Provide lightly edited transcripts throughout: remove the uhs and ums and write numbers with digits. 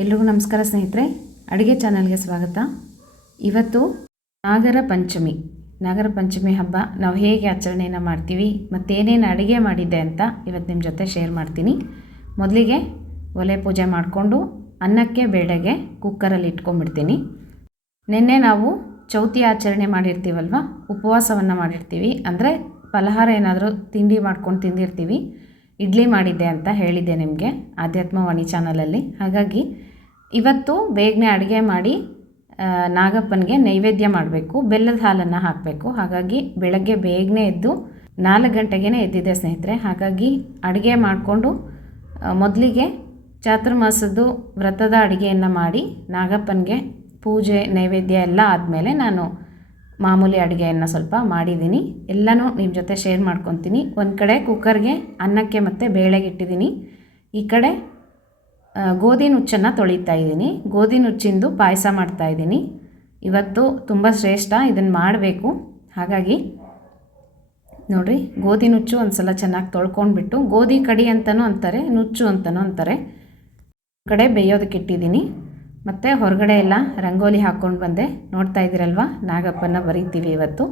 ಎಲ್ರಿಗೂ ನಮಸ್ಕಾರ ಸ್ನೇಹಿತರೆ, ಅಡುಗೆ ಚಾನಲ್ಗೆ ಸ್ವಾಗತ. ಇವತ್ತು ನಾಗರ ಪಂಚಮಿ ಹಬ್ಬ ನಾವು ಹೇಗೆ ಆಚರಣೆಯನ್ನು ಮಾಡ್ತೀವಿ ಮತ್ತು ಏನೇನು ಅಡುಗೆ ಮಾಡಿದ್ದೆ ಅಂತ ಇವತ್ತು ನಿಮ್ಮ ಜೊತೆ ಶೇರ್ ಮಾಡ್ತೀನಿ. ಮೊದಲಿಗೆ ಒಲೆ ಪೂಜೆ ಮಾಡಿಕೊಂಡು ಅನ್ನಕ್ಕೆ ಬೇಳೆಗೆ ಕುಕ್ಕರಲ್ಲಿ ಇಟ್ಕೊಂಡ್ಬಿಡ್ತೀನಿ. ನಿನ್ನೆ ನಾವು ಚೌತಿ ಆಚರಣೆ ಮಾಡಿರ್ತೀವಲ್ವ, ಉಪವಾಸವನ್ನು ಮಾಡಿರ್ತೀವಿ, ಅಂದರೆ ಫಲಹಾರ ಏನಾದರೂ ತಿಂಡಿ ಮಾಡ್ಕೊಂಡು ತಿಂದಿರ್ತೀವಿ. ಇಡ್ಲಿ ಮಾಡಿದ್ದೆ ಅಂತ ಹೇಳಿದ್ದೆ ನಿಮಗೆ ಆಧ್ಯಾತ್ಮವಾಣಿ ಚಾನಲಲ್ಲಿ. ಹಾಗಾಗಿ ಇವತ್ತು ಬೇಗನೆ ಅಡುಗೆ ಮಾಡಿ ನಾಗಪ್ಪನಿಗೆ ನೈವೇದ್ಯ ಮಾಡಬೇಕು, ಬೆಲ್ಲದ ಹಾಲನ್ನು ಹಾಕಬೇಕು. ಹಾಗಾಗಿ ಬೆಳಗ್ಗೆ ಬೇಗನೆ ಎದ್ದು 4 ಗಂಟೆಗೇ ಎದ್ದಿದ್ದೆ ಸ್ನೇಹಿತರೆ. ಹಾಗಾಗಿ ಅಡುಗೆ ಮಾಡಿಕೊಂಡು ಮೊದಲಿಗೆ ಚಾತುರ್ಮಾಸದ್ದು ವ್ರತದ ಅಡುಗೆಯನ್ನು ಮಾಡಿ ನಾಗಪ್ಪನಿಗೆ ಪೂಜೆ ನೈವೇದ್ಯ ಎಲ್ಲ ಆದಮೇಲೆ ನಾನು ಮಾಮೂಲಿ ಅಡುಗೆಯನ್ನು ಸ್ವಲ್ಪ ಮಾಡಿದ್ದೀನಿ. ಎಲ್ಲನೂ ನಿಮ್ಮ ಜೊತೆ ಶೇರ್ ಮಾಡ್ಕೊತೀನಿ. ಒಂದು ಕಡೆ ಕುಕ್ಕರ್ಗೆ ಅನ್ನಕ್ಕೆ ಮತ್ತು ಬೇಳೆಗೆ ಇಟ್ಟಿದ್ದೀನಿ. ಈ ಕಡೆ ಗೋಧಿ ನುಚ್ಚನ್ನು ತೊಳಿತಾ ಇದ್ದೀನಿ. ಗೋಧಿ ನುಚ್ಚಿಂದು ಪಾಯಸ ಮಾಡ್ತಾಯಿದ್ದೀನಿ. ಇವತ್ತು ತುಂಬ ಶ್ರೇಷ್ಠ, ಇದನ್ನು ಮಾಡಬೇಕು. ಹಾಗಾಗಿ ನೋಡಿರಿ, ಗೋಧಿ ನುಚ್ಚು ಒಂದು ಸಲ ಚೆನ್ನಾಗಿ ತೊಳ್ಕೊಂಡ್ಬಿಟ್ಟು, ಗೋಧಿ ಕಡಿ ಅಂತಲೂ ಅಂತಾರೆ, ನುಚ್ಚು ಅಂತಲೂ ಅಂತಾರೆ, ಕಡೆ ಬೇಯೋದಕ್ಕೆ ಇಟ್ಟಿದ್ದೀನಿ. ಮತ್ತು ಹೊರಗಡೆ ಎಲ್ಲ ರಂಗೋಲಿ ಹಾಕ್ಕೊಂಡು ಬಂದೆ. ನೋಡ್ತಾ ಇದ್ದೀರಲ್ವ, ನಾಗಪ್ಪನ ಬರೀತೀವಿ ಇವತ್ತು.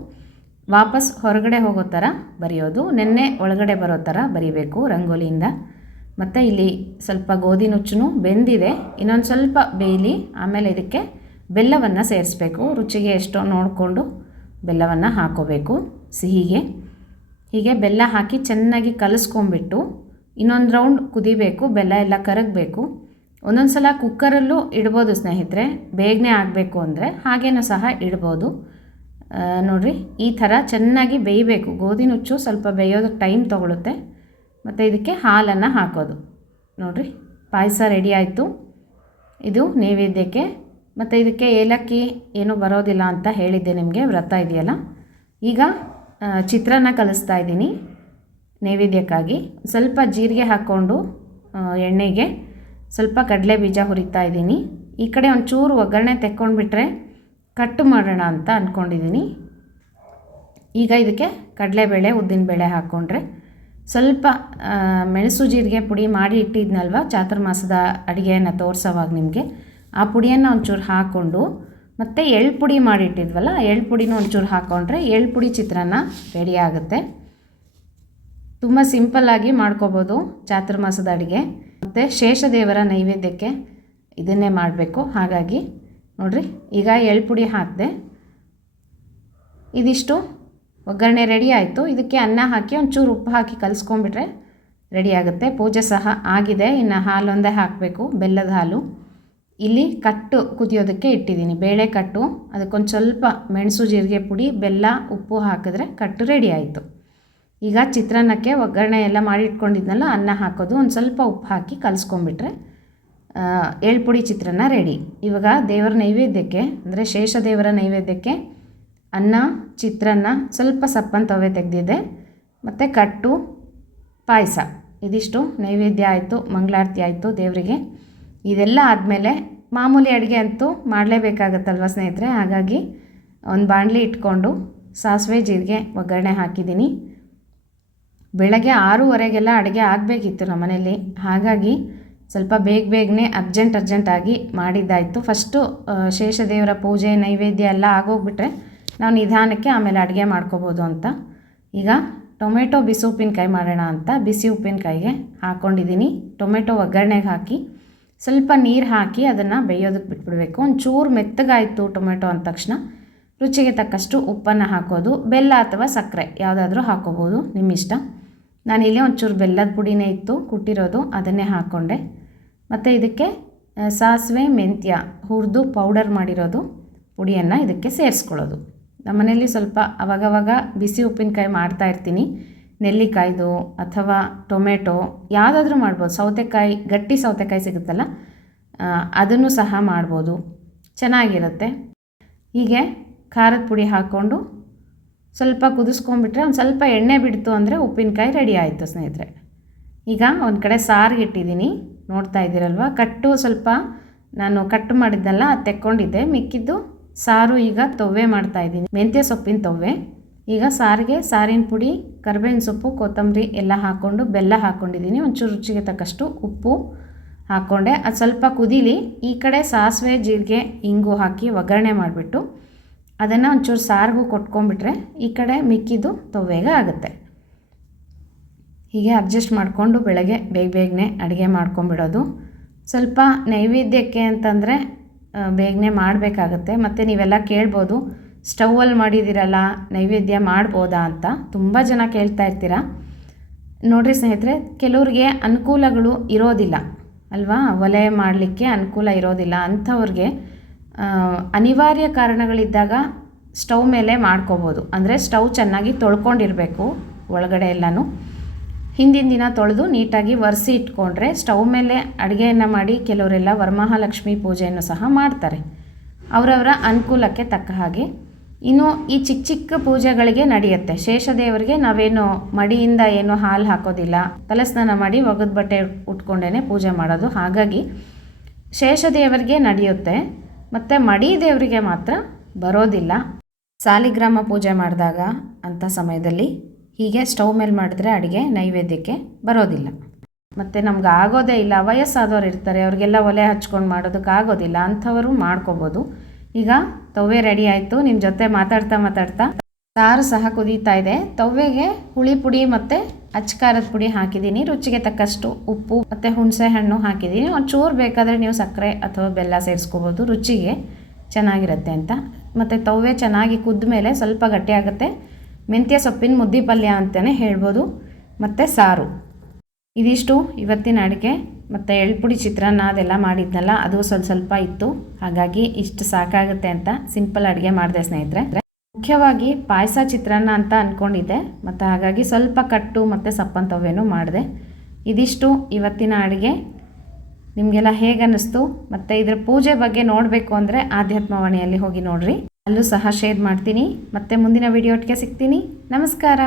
ವಾಪಸ್ ಹೊರಗಡೆ ಹೋಗೋ ಥರ ಬರೆಯೋದು, ನೆನ್ನೆ ಒಳಗಡೆ ಬರೋ ಥರ ಬರೀಬೇಕು ರಂಗೋಲಿಯಿಂದ. ಮತ್ತು ಇಲ್ಲಿ ಸ್ವಲ್ಪ ಗೋಧಿ ನುಚ್ಚು ಬೆಂದಿದೆ, ಇನ್ನೊಂದು ಸ್ವಲ್ಪ ಬೇಯಲಿ. ಆಮೇಲೆ ಇದಕ್ಕೆ ಬೆಲ್ಲವನ್ನು ಸೇರಿಸ್ಬೇಕು. ರುಚಿಗೆ ಎಷ್ಟೋ ನೋಡಿಕೊಂಡು ಬೆಲ್ಲವನ್ನು ಹಾಕೋಬೇಕು ಸಿಹಿಗೆ. ಹೀಗೆ ಬೆಲ್ಲ ಹಾಕಿ ಚೆನ್ನಾಗಿ ಕಲಿಸ್ಕೊಂಬಿಟ್ಟು ಇನ್ನೊಂದು ರೌಂಡ್ ಕುದಿಬೇಕು, ಬೆಲ್ಲ ಎಲ್ಲ ಕರಗಬೇಕು. ಒಂದೊಂದು ಸಲ ಕುಕ್ಕರಲ್ಲೂ ಇಡ್ಬೋದು ಸ್ನೇಹಿತರೆ, ಬೇಗನೆ ಆಗಬೇಕು ಅಂದರೆ ಹಾಗೇನೂ ಸಹ ಇಡ್ಬೋದು. ನೋಡಿರಿ, ಈ ಥರ ಚೆನ್ನಾಗಿ ಬೇಯಬೇಕು. ಗೋಧಿ ನುಚ್ಚು ಸ್ವಲ್ಪ ಬೇಯೋದಕ್ಕೆ ಟೈಮ್ ತೊಗೊಳುತ್ತೆ. ಮತ್ತು ಇದಕ್ಕೆ ಹಾಲನ್ನು ಹಾಕೋದು. ನೋಡಿರಿ, ಪಾಯಸ ರೆಡಿ ಆಯಿತು. ಇದು ನೈವೇದ್ಯಕ್ಕೆ. ಮತ್ತು ಇದಕ್ಕೆ ಏಲಕ್ಕಿ ಏನೂ ಬರೋದಿಲ್ಲ ಅಂತ ಹೇಳಿದ್ದೆ ನಿಮಗೆ, ವ್ರತ ಇದೆಯಲ್ಲ. ಈಗ ಚಿತ್ರಾನ್ನ ಕಲಿಸ್ತಾ ಇದ್ದೀನಿ ನೈವೇದ್ಯಕ್ಕಾಗಿ. ಸ್ವಲ್ಪ ಜೀರಿಗೆ ಹಾಕ್ಕೊಂಡು ಎಣ್ಣೆಗೆ ಸ್ವಲ್ಪ ಕಡಲೆ ಬೀಜ ಹುರಿತಾ ಇದ್ದೀನಿ. ಈ ಕಡೆ ಒಂಚೂರು ಒಗ್ಗರಣೆ ತೆಕ್ಕೊಂಡ್ಬಿಟ್ರೆ ಕಟ್ಟು ಮಾಡೋಣ ಅಂತ ಅಂದ್ಕೊಂಡಿದ್ದೀನಿ. ಈಗ ಇದಕ್ಕೆ ಕಡಲೆಬೇಳೆ ಉದ್ದಿನಬೇಳೆ ಹಾಕ್ಕೊಂಡ್ರೆ, ಸ್ವಲ್ಪ ಮೆಣಸು ಜೀರಿಗೆ ಪುಡಿ ಮಾಡಿ ಇಟ್ಟಿದ್ನಲ್ವ ಚಾತುರ್ಮಾಸದ ಅಡುಗೆಯನ್ನು ತೋರಿಸೋವಾಗ ನಿಮಗೆ, ಆ ಪುಡಿಯನ್ನು ಒಂಚೂರು ಹಾಕ್ಕೊಂಡು, ಮತ್ತು ಎಳ್ಳು ಪುಡಿ ಮಾಡಿಟ್ಟಿದ್ವಲ್ಲ, ಎಳ್ಳು ಪುಡಿನೂ ಒಂಚೂರು ಹಾಕ್ಕೊಂಡ್ರೆ ಎಳ್ಳು ಪುಡಿ ಚಿತ್ರಾನ್ನ ರೆಡಿ ಆಗುತ್ತೆ. ತುಂಬ ಸಿಂಪಲ್ಲಾಗಿ ಮಾಡ್ಕೋಬೋದು ಚಾತುರ್ಮಾಸದ ಅಡುಗೆ. ಮತ್ತು ಶೇಷದೇವರ ನೈವೇದ್ಯಕ್ಕೆ ಇದನ್ನೇ ಮಾಡಬೇಕು. ಹಾಗಾಗಿ ನೋಡಿರಿ, ಈಗ ಎಳ್ಳು ಪುಡಿ ಹಾಕಿದೆ. ಇದಿಷ್ಟು ಒಗ್ಗರಣೆ ರೆಡಿ ಆಯಿತು. ಇದಕ್ಕೆ ಅನ್ನ ಹಾಕಿ ಒಂಚೂರು ಉಪ್ಪು ಹಾಕಿ ಕಲಿಸ್ಕೊಂಡ್ಬಿಟ್ರೆ ರೆಡಿ ಆಗುತ್ತೆ. ಪೂಜೆ ಸಹ ಆಗಿದೆ. ಇನ್ನು ಹಾಲೊಂದೇ ಹಾಕಬೇಕು, ಬೆಲ್ಲದ ಹಾಲು. ಇಲ್ಲಿ ಕಟ್ಟು ಕುದಿಯೋದಕ್ಕೆ ಇಟ್ಟಿದ್ದೀನಿ, ಬೇಳೆ ಕಟ್ಟು. ಅದಕ್ಕೊಂದು ಸ್ವಲ್ಪ ಮೆಣಸು ಜೀರಿಗೆ ಪುಡಿ, ಬೆಲ್ಲ, ಉಪ್ಪು ಹಾಕಿದ್ರೆ ಕಟ್ಟು ರೆಡಿ ಆಯಿತು. ಈಗ ಚಿತ್ರಾನ್ನಕ್ಕೆ ಒಗ್ಗರಣೆ ಎಲ್ಲ ಮಾಡಿ ಇಟ್ಕೊಂಡಿದ್ನಲ್ಲ, ಅನ್ನ ಹಾಕೋದು, ಒಂದು ಸ್ವಲ್ಪ ಉಪ್ಪು ಹಾಕಿ ಕಲಿಸ್ಕೊಂಬಿಟ್ರೆ ಎಳ್ಳು ಪುಡಿ ಚಿತ್ರಾನ್ನ ರೆಡಿ. ಇವಾಗ ದೇವರ ನೈವೇದ್ಯಕ್ಕೆ, ಅಂದರೆ ಶೇಷದೇವರ ನೈವೇದ್ಯಕ್ಕೆ ಅನ್ನ, ಚಿತ್ರಾನ್ನ, ಸ್ವಲ್ಪ ಸಪ್ಪನ್ ತವೆ ತೆಗೆದಿದ್ದೆ, ಮತ್ತು ಕಟ್ಟು, ಪಾಯಸ, ಇದಿಷ್ಟು ನೈವೇದ್ಯ ಆಯಿತು. ಮಂಗಳಾರತಿ ಆಯಿತು ದೇವರಿಗೆ. ಇದೆಲ್ಲ ಆದಮೇಲೆ ಮಾಮೂಲಿ ಅಡುಗೆ ಅಂತೂ ಮಾಡಲೇಬೇಕಾಗತ್ತಲ್ವ ಸ್ನೇಹಿತರೆ. ಹಾಗಾಗಿ ಒಂದು ಬಾಣಲಿ ಇಟ್ಕೊಂಡು ಸಾಸಿವೆ ಜೀರಿಗೆ ಒಗ್ಗರಣೆ ಹಾಕಿದ್ದೀನಿ. ಬೆಳಗ್ಗೆ 6:30ಗೆಲ್ಲ ಅಡುಗೆ ಆಗಬೇಕಿತ್ತು ನಮ್ಮ ಮನೇಲಿ. ಹಾಗಾಗಿ ಸ್ವಲ್ಪ ಬೇಗನೆ ಅರ್ಜೆಂಟಾಗಿ ಮಾಡಿದ್ದಾಯಿತು. ಫಸ್ಟು ಶೇಷದೇವರ ಪೂಜೆ ನೈವೇದ್ಯ ಎಲ್ಲ ಆಗೋಗ್ಬಿಟ್ರೆ ನಾವು ನಿಧಾನಕ್ಕೆ ಆಮೇಲೆ ಅಡುಗೆ ಮಾಡ್ಕೋಬೋದು ಅಂತ. ಈಗ ಟೊಮೆಟೊ ಬಿಸಿ ಉಪ್ಪಿನಕಾಯಿ ಮಾಡೋಣ ಅಂತ ಬಿಸಿ ಉಪ್ಪಿನಕಾಯಿಗೆ ಹಾಕ್ಕೊಂಡಿದ್ದೀನಿ. ಟೊಮೆಟೊ ಒಗ್ಗರಣೆಗೆ ಹಾಕಿ ಸ್ವಲ್ಪ ನೀರು ಹಾಕಿ ಅದನ್ನು ಬೇಯೋದಕ್ಕೆ ಬಿಟ್ಬಿಡಬೇಕು. ಒಂಚೂರು ಮೆತ್ತಗಾಯಿತು ಟೊಮೆಟೊ ಅಂದ ತಕ್ಷಣ ರುಚಿಗೆ ತಕ್ಕಷ್ಟು ಉಪ್ಪನ್ನು ಹಾಕೋದು. ಬೆಲ್ಲ ಅಥವಾ ಸಕ್ಕರೆ ಯಾವುದಾದ್ರೂ ಹಾಕೋಬೋದು, ನಿಮ್ಮಿಷ್ಟ. ನಾನಿಲ್ಲಿ ಒಂಚೂರು ಬೆಲ್ಲದ ಪುಡಿನೇ ಇತ್ತು ಕುಟ್ಟಿರೋದು, ಅದನ್ನೇ ಹಾಕ್ಕೊಂಡೆ. ಮತ್ತು ಇದಕ್ಕೆ ಸಾಸಿವೆ ಮೆಂತ್ಯ ಹುರಿದು ಪೌಡರ್ ಮಾಡಿರೋದು ಪುಡಿಯನ್ನು ಇದಕ್ಕೆ ಸೇರಿಸ್ಕೊಳ್ಳೋದು. ನಮ್ಮ ಮನೇಲಿ ಸ್ವಲ್ಪ ಅವಾಗವಾಗ ಬಿಸಿ ಉಪ್ಪಿನಕಾಯಿ ಮಾಡ್ತಾಯಿರ್ತೀನಿ. ನೆಲ್ಲಿಕಾಯ್ದು ಅಥವಾ ಟೊಮೆಟೊ ಯಾವುದಾದ್ರೂ ಮಾಡ್ಬೋದು. ಸೌತೆಕಾಯಿ, ಗಟ್ಟಿ ಸೌತೆಕಾಯಿ ಸಿಗುತ್ತಲ್ಲ, ಅದನ್ನು ಸಹ ಮಾಡ್ಬೋದು, ಚೆನ್ನಾಗಿರುತ್ತೆ. ಹೀಗೆ ಖಾರದ ಪುಡಿ ಹಾಕ್ಕೊಂಡು ಸ್ವಲ್ಪ ಕುದಿಸ್ಕೊಂಡ್ಬಿಟ್ರೆ, ಒಂದು ಸ್ವಲ್ಪ ಎಣ್ಣೆ ಬಿಡ್ತು ಅಂದರೆ ಉಪ್ಪಿನಕಾಯಿ ರೆಡಿ ಆಯಿತು ಸ್ನೇಹಿತರೆ. ಈಗ ಒಂದು ಕಡೆ ಸಾರಿಗೆ ಇಟ್ಟಿದ್ದೀನಿ, ನೋಡ್ತಾ ಇದ್ದೀರಲ್ವ. ಕಟ್ಟು ಸ್ವಲ್ಪ ನಾನು ಕಟ್ಟು ಮಾಡಿದ್ದೆಲ್ಲ ಅದು ತೆಕ್ಕೊಂಡಿದ್ದೆ, ಮಿಕ್ಕಿದ್ದು ಸಾರು ಈಗ ತೊವ್ವೆ ಮಾಡ್ತಾಯಿದ್ದೀನಿ, ಮೆಂತ್ಯ ಸೊಪ್ಪಿನ ತೊವ್ವೆ. ಈಗ ಸಾರಿಗೆ ಸಾರಿನ ಪುಡಿ, ಕರಿಬೇವಿನ ಸೊಪ್ಪು, ಕೊತ್ತಂಬರಿ ಎಲ್ಲ ಹಾಕ್ಕೊಂಡು ಬೆಲ್ಲ ಹಾಕ್ಕೊಂಡಿದ್ದೀನಿ. ಒಂಚೂರು ರುಚಿಗೆ ತಕ್ಕಷ್ಟು ಉಪ್ಪು, ಹಾಕ್ಕೊಂಡೆ. ಅದು ಸ್ವಲ್ಪ ಕುದೀಲಿ. ಈ ಕಡೆ ಸಾಸಿವೆ ಜೀರಿಗೆ ಇಂಗು ಹಾಕಿ ಒಗ್ಗರಣೆ ಮಾಡಿಬಿಟ್ಟು ಅದನ್ನು ಒಂಚೂರು ಸಾರಿಗೂ ಕೊಟ್ಕೊಂಡ್ಬಿಟ್ರೆ ಈ ಕಡೆ ಮಿಕ್ಕಿದ್ದು ತವ್ವೆಗೆ ಆಗುತ್ತೆ. ಹೀಗೆ ಅಡ್ಜಸ್ಟ್ ಮಾಡಿಕೊಂಡು ಬೆಳಗ್ಗೆ ಬೇಗನೆ ಅಡುಗೆ ಮಾಡ್ಕೊಂಬಿಡೋದು. ಸ್ವಲ್ಪ ನೈವೇದ್ಯಕ್ಕೆ ಅಂತಂದರೆ ಬೇಗನೆ ಮಾಡಬೇಕಾಗತ್ತೆ. ಮತ್ತು ನೀವೆಲ್ಲ ಕೇಳ್ಬೋದು, ಸ್ಟೌವಲ್ಲಿ ಮಾಡಿದ್ದೀರಲ್ಲ ನೈವೇದ್ಯ ಮಾಡ್ಬೋದಾ ಅಂತ ತುಂಬ ಜನ ಕೇಳ್ತಾ ಇರ್ತೀರ. ನೋಡಿರಿ ಸ್ನೇಹಿತರೆ, ಕೆಲವ್ರಿಗೆ ಅನುಕೂಲಗಳು ಇರೋದಿಲ್ಲ ಅಲ್ವಾ, ಒಲೆ ಮಾಡಲಿಕ್ಕೆ ಅನುಕೂಲ ಇರೋದಿಲ್ಲ. ಅಂಥವ್ರಿಗೆ ಅನಿವಾರ್ಯ ಕಾರಣಗಳಿದ್ದಾಗ ಸ್ಟವ್ ಮೇಲೆ ಮಾಡ್ಕೋಬೋದು. ಅಂದರೆ ಸ್ಟವ್ ಚೆನ್ನಾಗಿ ತೊಳ್ಕೊಂಡಿರಬೇಕು, ಒಳಗಡೆ ಎಲ್ಲನೂ ಹಿಂದಿನ ದಿನ ತೊಳೆದು ನೀಟಾಗಿ ಒರೆಸಿ ಇಟ್ಕೊಂಡ್ರೆ ಸ್ಟವ್ ಮೇಲೆ ಅಡುಗೆಯನ್ನು ಮಾಡಿ ಕೆಲವರೆಲ್ಲ ವರಮಹಾಲಕ್ಷ್ಮಿ ಪೂಜೆಯನ್ನು ಸಹ ಮಾಡ್ತಾರೆ, ಅವರವರ ಅನುಕೂಲಕ್ಕೆ ತಕ್ಕ ಹಾಗೆ. ಇನ್ನು ಈ ಚಿಕ್ಕ ಚಿಕ್ಕ ಪೂಜೆಗಳಿಗೆ ನಡೆಯುತ್ತೆ. ಶೇಷದೇವರಿಗೆ ನಾವೇನು ಮಡಿಯಿಂದ ಏನು ಹಾಲು ಹಾಕೋದಿಲ್ಲ, ತಲೆಸ್ನಾನ ಮಾಡಿ ಒಗೆದ ಬಟ್ಟೆ ಉಟ್ಕೊಂಡೇ ಪೂಜೆ ಮಾಡೋದು. ಹಾಗಾಗಿ ಶೇಷದೇವರಿಗೆ ನಡೆಯುತ್ತೆ, ಮತ್ತು ಮಡಿ ದೇವರಿಗೆ ಮಾತ್ರ ಬರೋದಿಲ್ಲ. ಸಾಲಿಗ್ರಾಮ ಪೂಜೆ ಮಾಡಿದಾಗ ಅಂಥ ಸಮಯದಲ್ಲಿ ಹೀಗೆ ಸ್ಟವ್ ಮೇಲೆ ಮಾಡಿದ್ರೆ ಅಡುಗೆ ನೈವೇದ್ಯಕ್ಕೆ ಬರೋದಿಲ್ಲ. ಮತ್ತು ನಮ್ಗೆ ಆಗೋದೇ ಇಲ್ಲ, ವಯಸ್ಸಾದವ್ರು ಇರ್ತಾರೆ, ಅವ್ರಿಗೆಲ್ಲ ಒಲೆ ಹಚ್ಕೊಂಡು ಮಾಡೋದಕ್ಕಾಗೋದಿಲ್ಲ, ಅಂಥವರು ಮಾಡ್ಕೋಬೋದು. ಈಗ ತವ್ವೆ ರೆಡಿ ಆಯಿತು. ನಿಮ್ಮ ಜೊತೆ ಮಾತಾಡ್ತಾ ಸಾರು ಸಹ ಕುದೀತಾ ಇದೆ. ತವ್ವೆಗೆ ಹುಳಿ ಪುಡಿ ಮತ್ತು ಅಚ್ಕಾರದ ಪುಡಿ ಹಾಕಿದ್ದೀನಿ, ರುಚಿಗೆ ತಕ್ಕಷ್ಟು ಉಪ್ಪು ಮತ್ತು ಹುಣಸೆ ಹಣ್ಣು ಹಾಕಿದ್ದೀನಿ. ಒಂಚೂರು ಬೇಕಾದರೆ ನೀವು ಸಕ್ಕರೆ ಅಥವಾ ಬೆಲ್ಲ ಸೇರಿಸ್ಕೋಬೋದು, ರುಚಿಗೆ ಚೆನ್ನಾಗಿರುತ್ತೆ ಅಂತ. ಮತ್ತು ತವ್ವೆ ಚೆನ್ನಾಗಿ ಕುದ್ದ ಮೇಲೆ ಸ್ವಲ್ಪ ಗಟ್ಟಿಯಾಗುತ್ತೆ. ಮೆಂತ್ಯ ಸೊಪ್ಪಿನ ಮುದ್ದೆ ಪಲ್ಯ ಅಂತಲೇ ಹೇಳ್ಬೋದು. ಮತ್ತು ಸಾರು. ಇದಿಷ್ಟು ಇವತ್ತಿನ ಅಡುಗೆ. ಮತ್ತು ಎಳ್ಪುಡಿ ಚಿತ್ರಾನ್ನ ಅದೆಲ್ಲ ಮಾಡಿದ್ನಲ್ಲ, ಅದು ಸ್ವಲ್ಪ ಇತ್ತು, ಹಾಗಾಗಿ ಇಷ್ಟು ಸಾಕಾಗುತ್ತೆ ಅಂತ ಸಿಂಪಲ್ ಅಡುಗೆ ಮಾಡಿದೆ ಸ್ನೇಹಿತರೆ. ಮುಖ್ಯವಾಗಿ ಪಾಯಸ ಚಿತ್ರಾನ್ನ ಅಂತ ಅಂದ್ಕೊಂಡಿದ್ದೆ, ಮತ್ತು ಹಾಗಾಗಿ ಸ್ವಲ್ಪ ಕಟ್ಟು ಮತ್ತು ಸಪ್ಪನ್ ತವ್ವೆನೂ ಮಾಡಿದೆ. ಇದಿಷ್ಟು ಇವತ್ತಿನ ಅಡುಗೆ. ನಿಮಗೆಲ್ಲ ಹೇಗೆ ಅನ್ನಿಸ್ತು? ಮತ್ತು ಇದರ ಪೂಜೆ ಬಗ್ಗೆ ನೋಡಬೇಕು ಅಂದರೆ ಆಧ್ಯಾತ್ಮವಾಣಿಯಲ್ಲಿ ಹೋಗಿ ನೋಡಿರಿ, ಅಲ್ಲೂ ಸಹ ಶೇರ್ ಮಾಡ್ತೀನಿ. ಮತ್ತು ಮುಂದಿನ ವಿಡಿಯೋಟ್ಗೆ ಸಿಗ್ತೀನಿ. ನಮಸ್ಕಾರ.